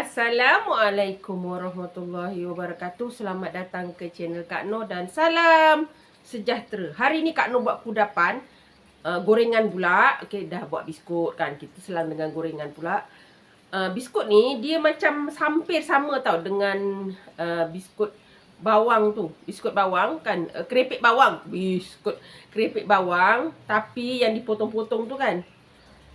Assalamualaikum warahmatullahi wabarakatuh. Selamat datang ke channel Kak Noh dan salam sejahtera. Hari ni Kak Noh buat kudapan uh, gorengan pula. Okey, dah buat biskut kan. Kita selang dengan gorengan pula. Uh, biskut ni dia macam hampir sama tau dengan uh, biskut bawang tu. Biskut bawang kan. Uh, keripik bawang. Biskut keripik bawang. Tapi yang dipotong-potong tu kan.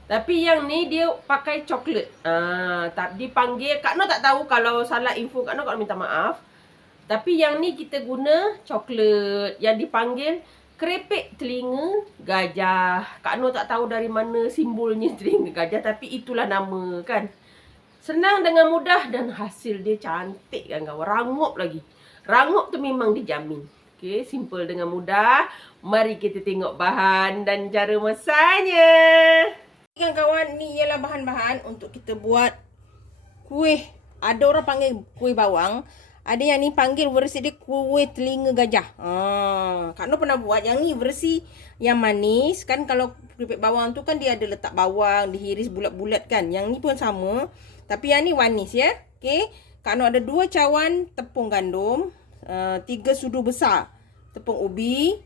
Tapi yang ni dia pakai coklat. Ah, tak dipanggil Kak Noh tak tahu kalau salah info Kak Noh Kak minta maaf. Tapi yang ni kita guna coklat yang dipanggil kerepek telinga gajah. Kak Noh tak tahu dari mana simbolnya telinga gajah tapi itulah nama kan. Senang dengan mudah dan hasil dia cantik kan kawan. Rangup lagi. Rangup tu memang dijamin. Okey, simple dengan mudah. Mari kita tengok bahan dan cara masaknya. Kawan-kawan, ni ialah bahan-bahan untuk kita buat kuih. Ada orang panggil kuih bawang. Ada yang ni panggil versi dia kuih telinga gajah. Ha, Kak Nur pernah buat yang ni versi yang manis. Kan kalau keripik bawang tu kan dia ada letak bawang, dihiris bulat-bulat kan. Yang ni pun sama. Tapi yang ni manis ya. Okay. Kak Nur ada dua cawan tepung gandum. Uh, tiga sudu besar tepung ubi.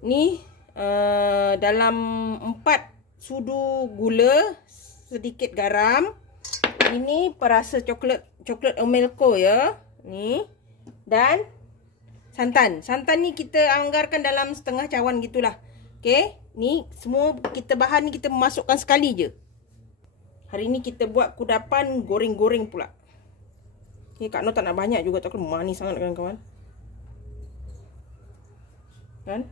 Ni uh, dalam empat sudu gula, sedikit garam. Ini perasa coklat coklat Omelco ya. Ni dan santan. Santan ni kita anggarkan dalam setengah cawan gitulah. Okey, ni semua kita bahan ni kita masukkan sekali je. Hari ni kita buat kudapan goreng-goreng pula. Okey, Kak Noh tak nak banyak juga tak manis sangat kawan-kawan. Kan?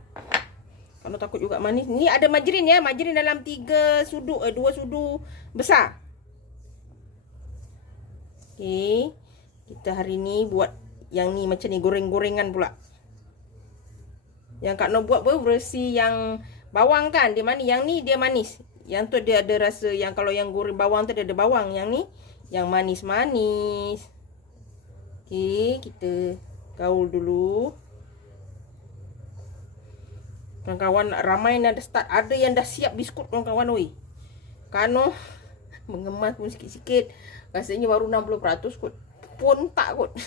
Kalau takut juga manis. Ni ada margarin ya. Margarin dalam 3 sudu. Eh, 2 sudu besar. Okey. Kita hari ni buat yang ni macam ni. Goreng-gorengan pula. Yang Kak Noh buat apa? Versi yang bawang kan. Dia manis. Yang ni dia manis. Yang tu dia ada rasa. Yang kalau yang goreng bawang tu dia ada bawang. Yang ni. Yang manis-manis. Okey. Kita gaul dulu. Kawan-kawan ramai yang dah start. Ada yang dah siap biskut kawan-kawan oi. Kano mengemas pun sikit-sikit. Rasanya baru 60% kot. Pun tak kot.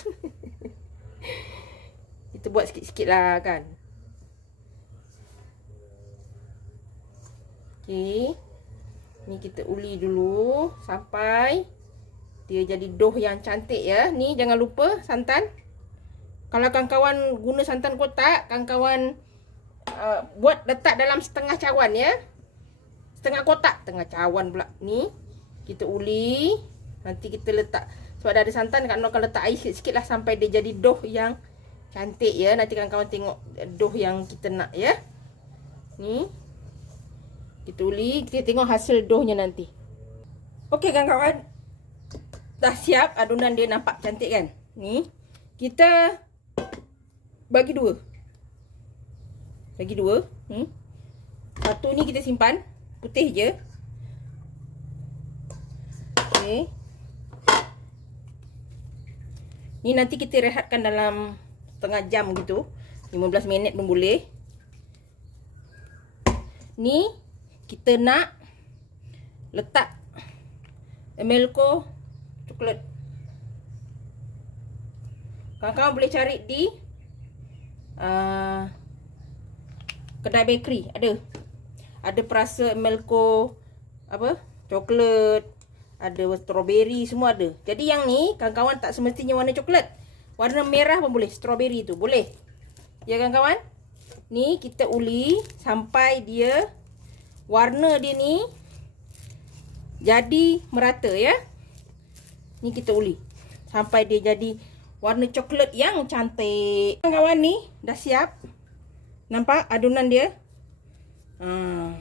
Kita buat sikit-sikit lah kan. Okay. Ni kita uli dulu. Sampai. Dia jadi doh yang cantik ya. Ni jangan lupa santan. Kalau kawan-kawan guna santan kotak. Kawan-kawan uh, buat letak dalam setengah cawan ya. Setengah kotak, setengah cawan pula. Ni kita uli, nanti kita letak sebab dah ada santan kan akan letak air sikit-sikit lah sampai dia jadi doh yang cantik ya. Nanti kawan-kawan tengok doh yang kita nak ya. Ni. Kita uli, kita tengok hasil dohnya nanti. Okey kawan-kawan. Dah siap adunan dia nampak cantik kan? Ni. Kita bagi dua. Lagi dua. Hmm. Satu ni kita simpan. Putih je. Okay. Ni nanti kita rehatkan dalam setengah jam gitu. 15 minit pun boleh. Ni kita nak letak Emelco coklat. Kawan-kawan boleh cari di uh, kedai bakery ada. Ada perasa melko apa coklat ada strawberry semua ada. Jadi yang ni kawan-kawan tak semestinya warna coklat. Warna merah pun boleh strawberry tu boleh. Ya kawan-kawan? Ni kita uli sampai dia warna dia ni jadi merata ya. Ni kita uli. Sampai dia jadi warna coklat yang cantik. Kawan-kawan ni dah siap Nampak adunan dia? Ha.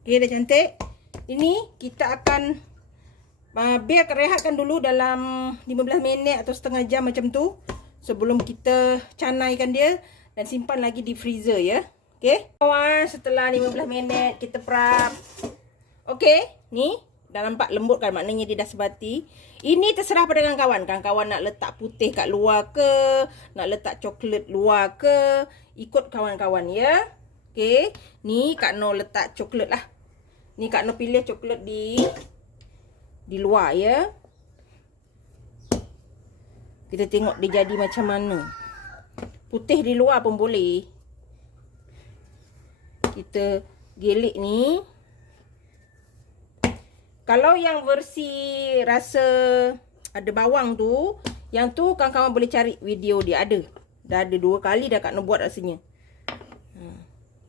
Okay, dah cantik. Ini kita akan uh, biar rehatkan dulu dalam 15 minit atau setengah jam macam tu. Sebelum kita canaikan dia dan simpan lagi di freezer ya. Okay. Kawan, setelah 15 minit kita prap. Okay, ni dah nampak lembut kan maknanya dia dah sebati. Ini terserah pada kawan-kawan. Kawan-kawan nak letak putih kat luar ke, nak letak coklat luar ke, ikut kawan-kawan ya. Okey, ni Kak No letak coklat lah. Ni Kak No pilih coklat di di luar ya. Kita tengok dia jadi macam mana. Putih di luar pun boleh. Kita gelik ni. Kalau yang versi rasa ada bawang tu, yang tu kawan-kawan boleh cari video dia ada. Dah ada dua kali dah Kak Noh buat rasanya. Ha.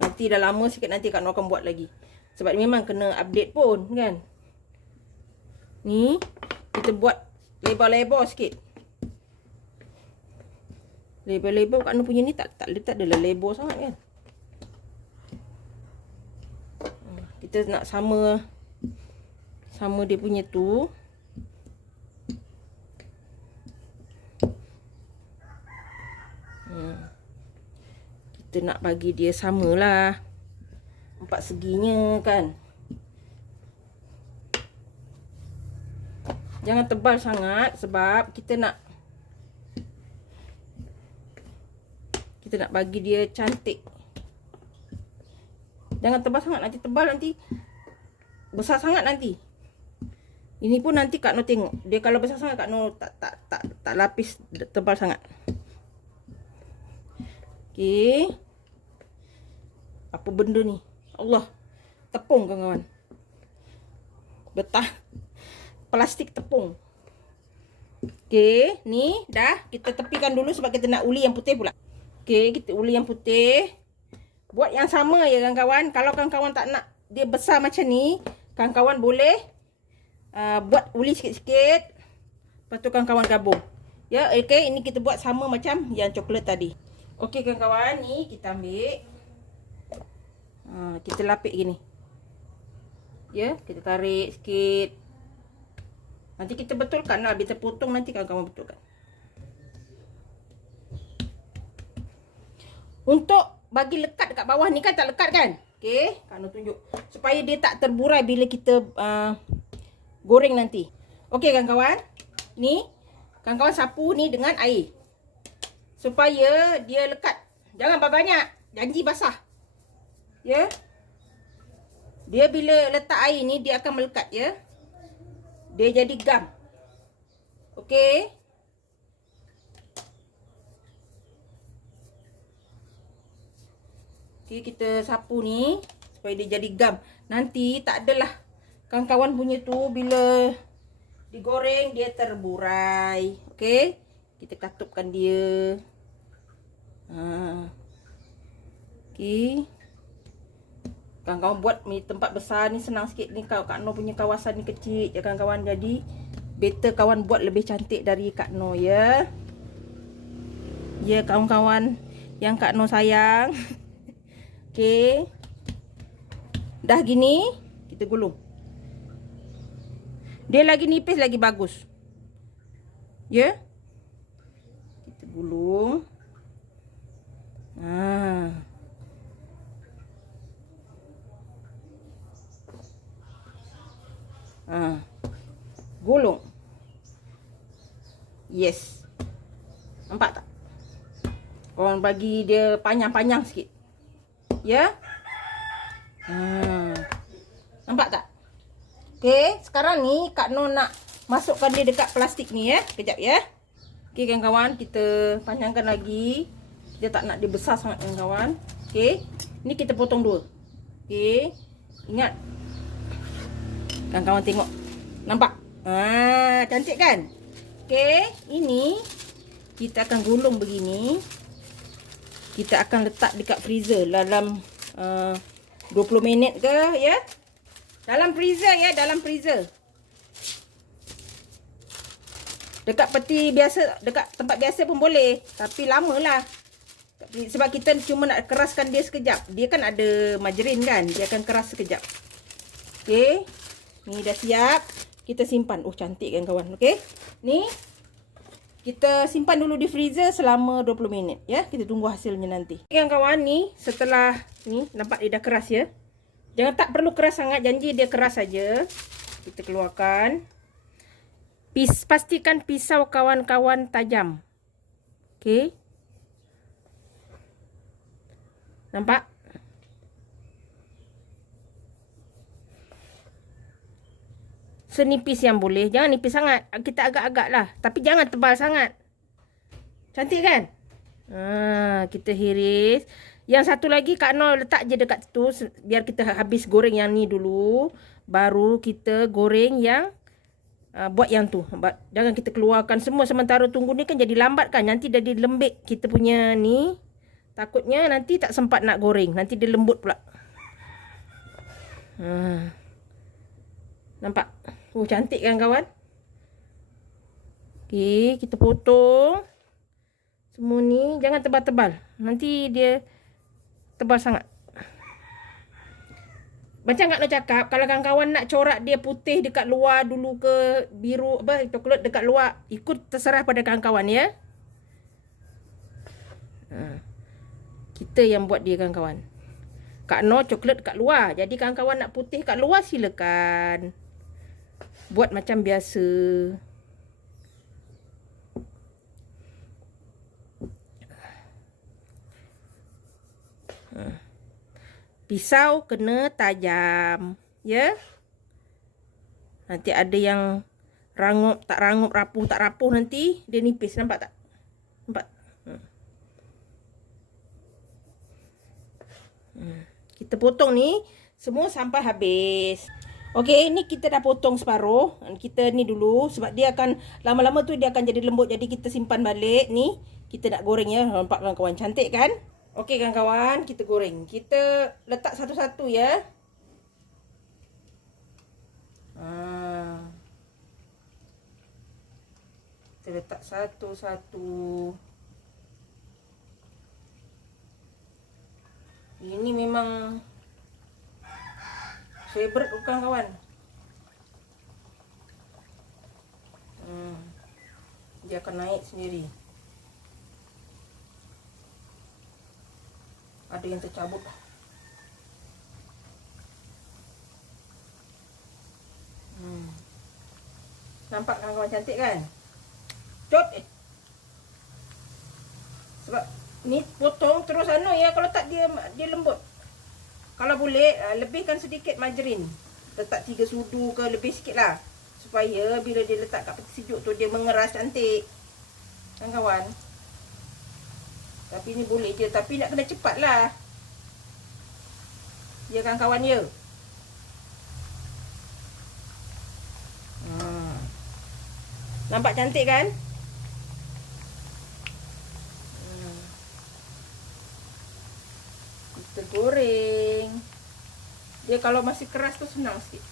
Nanti dah lama sikit nanti Kak Noh akan buat lagi. Sebab memang kena update pun kan. Ni kita buat lebar-lebar sikit. Lebar-lebar Kak Noh punya ni tak tak letak adalah lebar sangat kan. Ha, kita nak sama sama dia punya tu. Hmm. Kita nak bagi dia samalah. Empat seginya kan. Jangan tebal sangat sebab kita nak kita nak bagi dia cantik. Jangan tebal sangat nanti tebal nanti besar sangat nanti. Ini pun nanti Kak Noh tengok. Dia kalau besar sangat Kak Noh tak tak tak tak lapis tebal sangat. Okey. Apa benda ni? Allah. Tepung kawan-kawan. Betah. Plastik tepung. Okey, ni dah kita tepikan dulu sebab kita nak uli yang putih pula. Okey, kita uli yang putih. Buat yang sama ya kawan-kawan. Kalau kawan-kawan tak nak dia besar macam ni, kawan-kawan boleh uh, buat uli sikit-sikit. Lepas tu kawan-kawan gabung. Ya, okey. Ini kita buat sama macam yang coklat tadi. Okey kawan-kawan. Ni kita ambil. Uh, kita lapik gini. Ya, kita tarik sikit. Nanti kita betulkan lah. Bila potong nanti kawan-kawan betulkan. Untuk bagi lekat dekat bawah ni kan tak lekat kan? Okey, Kak tunjuk. Supaya dia tak terburai bila kita uh, goreng nanti. Okey kawan-kawan. Ni kawan-kawan sapu ni dengan air. Supaya dia lekat. Jangan banyak. Janji basah. Ya. Dia bila letak air ni dia akan melekat ya. Dia jadi gam. Okey. Okey kita sapu ni supaya dia jadi gam. Nanti tak adalah kawan-kawan punya tu bila digoreng dia terburai. Okey. Kita katupkan dia. Ha. Okey. Kawan-kawan buat ni tempat besar ni senang sikit ni kau Kak No punya kawasan ni kecil ya kawan-kawan. Jadi better kawan buat lebih cantik dari Kak No ya. Ya kawan-kawan yang Kak No sayang. Okey. Dah gini kita gulung. Dia lagi nipis lagi bagus. Ya. Kita gulung. Ha. Ha. Gulung. Yes. Nampak tak? Korang bagi dia panjang-panjang sikit. Ya. Ha. Nampak tak? Okey, sekarang ni Kak Noh nak masukkan dia dekat plastik ni ya. Kejap ya. Okey kawan-kawan, kita panjangkan lagi. Dia tak nak dia besar sangat kawan-kawan. Okey. Ni kita potong dua. Okey. Ingat. Kawan-kawan tengok. Nampak? Ah, cantik kan? Okey, ini kita akan gulung begini. Kita akan letak dekat freezer dalam uh, 20 minit ke ya. Dalam freezer ya, dalam freezer. Dekat peti biasa, dekat tempat biasa pun boleh. Tapi lamalah. Sebab kita cuma nak keraskan dia sekejap. Dia kan ada margarin kan. Dia akan keras sekejap. Okey. Ni dah siap. Kita simpan. Oh cantik kan kawan. Okey. Ni. Kita simpan dulu di freezer selama 20 minit. Ya. Kita tunggu hasilnya nanti. Okay, kawan ni. Setelah ni. Nampak dia dah keras ya. Jangan tak perlu keras sangat. Janji dia keras saja. Kita keluarkan. Pis, pastikan pisau kawan-kawan tajam. Okey. Nampak? senipis yang boleh. Jangan nipis sangat. Kita agak-agak lah. Tapi jangan tebal sangat. Cantik kan? Ha, kita hiris. Yang satu lagi Kak Noh letak je dekat tu. Biar kita habis goreng yang ni dulu. Baru kita goreng yang uh, buat yang tu. Jangan kita keluarkan semua. Sementara tunggu ni kan jadi lambat kan. Nanti dah dilembik kita punya ni. Takutnya nanti tak sempat nak goreng. Nanti dia lembut pula. Ha. Nampak? Oh cantik kan kawan? Okey, kita potong. Semua ni jangan tebal-tebal. Nanti dia tebal sangat. Macam Kak Noh cakap, kalau kawan-kawan nak corak dia putih dekat luar dulu ke biru apa coklat dekat luar, ikut terserah pada kawan-kawan ya. Ha. Kita yang buat dia kawan-kawan. Kak Noh coklat dekat luar. Jadi kawan-kawan nak putih kat luar silakan buat macam biasa. Pisau kena tajam, ya. Nanti ada yang rangup tak rangup rapuh tak rapuh nanti dia nipis nampak tak? Nampak? Hmm. Hmm. Kita potong ni semua sampai habis. Okey, ni kita dah potong separuh. Kita ni dulu sebab dia akan lama-lama tu dia akan jadi lembut. Jadi kita simpan balik ni. Kita nak goreng ya. Nampak kawan-kawan cantik kan? Okey kawan-kawan, kita goreng. Kita letak satu-satu ya. Ha. Kita letak satu-satu. Ini memang favorite bukan kawan hmm. dia akan naik sendiri ada yang tercabut hmm. nampak kawan-kawan cantik kan cut eh. sebab ni potong terus anu ya kalau tak dia dia lembut kalau boleh, uh, lebihkan sedikit margarin. Letak tiga sudu ke lebih sikit lah. Supaya bila dia letak kat peti sejuk tu, dia mengeras cantik. Kan kawan? Tapi ni boleh je. Tapi nak kena cepat lah. Ya kan kawan ya? Hmm. Nampak cantik kan? kita goreng dia kalau masih keras tu senang sikit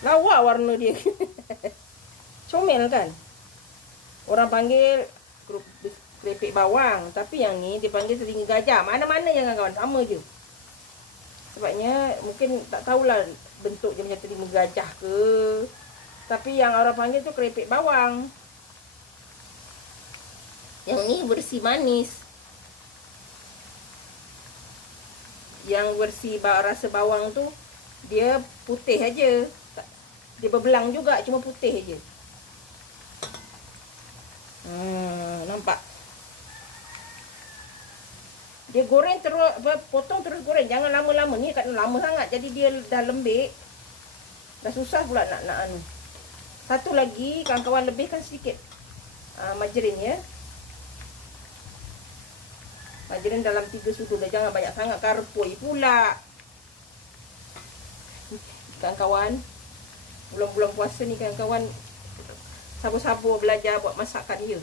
lawa warna dia comel kan orang panggil keripik bawang tapi yang ni dia panggil telinga gajah mana-mana yang kawan sama je sebabnya mungkin tak tahulah bentuk dia macam telinga gajah ke tapi yang orang panggil tu keripik bawang yang ni bersih manis. Yang bersih rasa bawang tu dia putih aja. Dia berbelang juga cuma putih aja. Hmm, nampak. Dia goreng terus potong terus goreng. Jangan lama-lama ni kat lama sangat. Jadi dia dah lembik. Dah susah pula nak nak anu. Satu lagi kawan-kawan lebihkan sedikit. Uh, margarin ya. Margarin dalam tiga sudu dah jangan banyak sangat karpoi pula. Kawan-kawan, bulan-bulan puasa ni kawan-kawan sabar-sabar belajar buat masakan dia.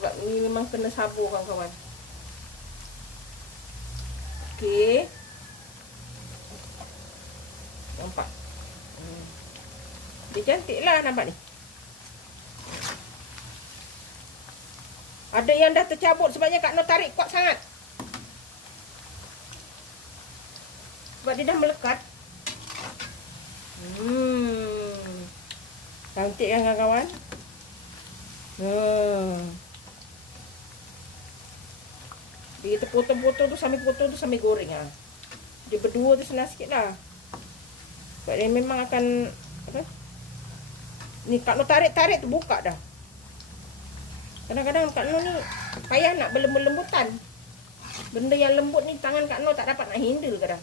Sebab ni memang kena sabar kawan-kawan. Okey. Nampak. Hmm. Dia cantik lah nampak ni. Ada yang dah tercabut sebabnya Kak Noh tarik kuat sangat. Sebab dia dah melekat. Hmm. Cantik kan kawan-kawan? Hmm. Dia kita potong-potong tu sambil potong tu sambil goreng ah. Dia berdua tu senang sikit lah. Sebab dia memang akan apa? Ni Kak Noh tarik-tarik tu buka dah. Kadang-kadang Kak Nur ni payah nak berlembut-lembutan. Benda yang lembut ni tangan Kak Noh tak dapat nak handle kadang.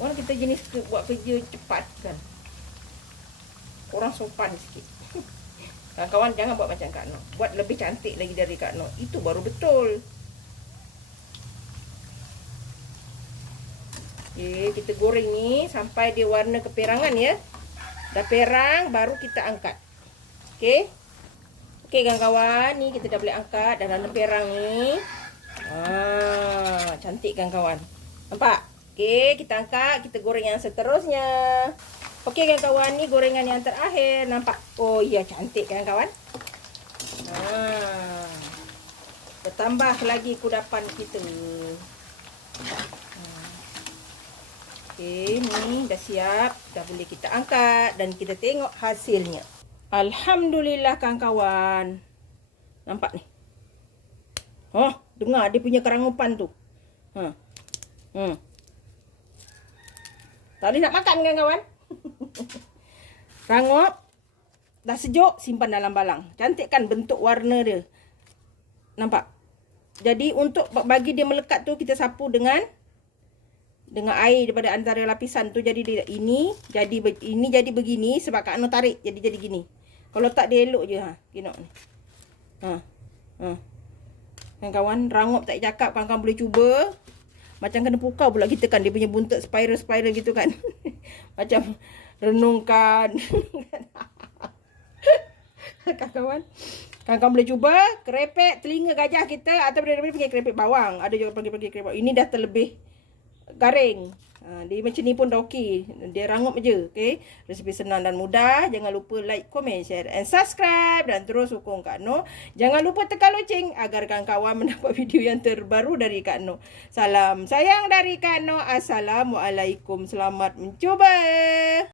Orang kita jenis buat kerja cepat kan. Orang sopan sikit. Kawan-kawan jangan buat macam Kak Noh. Buat lebih cantik lagi dari Kak Noh. Itu baru betul. Okay, kita goreng ni sampai dia warna keperangan ya. Dah perang baru kita angkat. Okey. Okey kawan-kawan, ni kita dah boleh angkat dah dalam perang ni. Ah, cantik kan kawan. Nampak? Okey, kita angkat, kita goreng yang seterusnya. Okey kan kawan, ni gorengan yang terakhir. Nampak? Oh iya, cantik kan kawan? Ah. Bertambah lagi kudapan kita. Okey, ni dah siap. Dah boleh kita angkat dan kita tengok hasilnya. Alhamdulillah kawan-kawan. Nampak ni. Oh, dengar dia punya kerangupan tu. Ha. Hmm. Boleh nak makan kan kawan? Rangup. Dah sejuk, simpan dalam balang. Cantik kan bentuk warna dia. Nampak? Jadi untuk bagi dia melekat tu kita sapu dengan dengan air daripada antara lapisan tu jadi dia ini jadi ini jadi begini sebab Kak Noh tarik jadi jadi gini. Kalau tak dia elok je ha. Tengok ni. Ha. Ha. Kan kawan rangup tak cakap kawan-kawan boleh cuba. Macam kena pukau pula kita kan dia punya buntut spiral-spiral gitu kan. Macam renungkan. kawan-kawan. Kawan-kawan boleh cuba kerepek telinga gajah kita atau boleh pergi kerepek bawang. Ada juga pergi-pergi kerepek. Ini dah terlebih garing. Ha, dia macam ni pun dah okey. Dia rangup je. Okay. Resipi senang dan mudah. Jangan lupa like, komen, share and subscribe. Dan terus sokong Kak Noh. Jangan lupa tekan loceng agar kawan-kawan mendapat video yang terbaru dari Kak Noh. Salam sayang dari Kak Noh. Assalamualaikum. Selamat mencuba.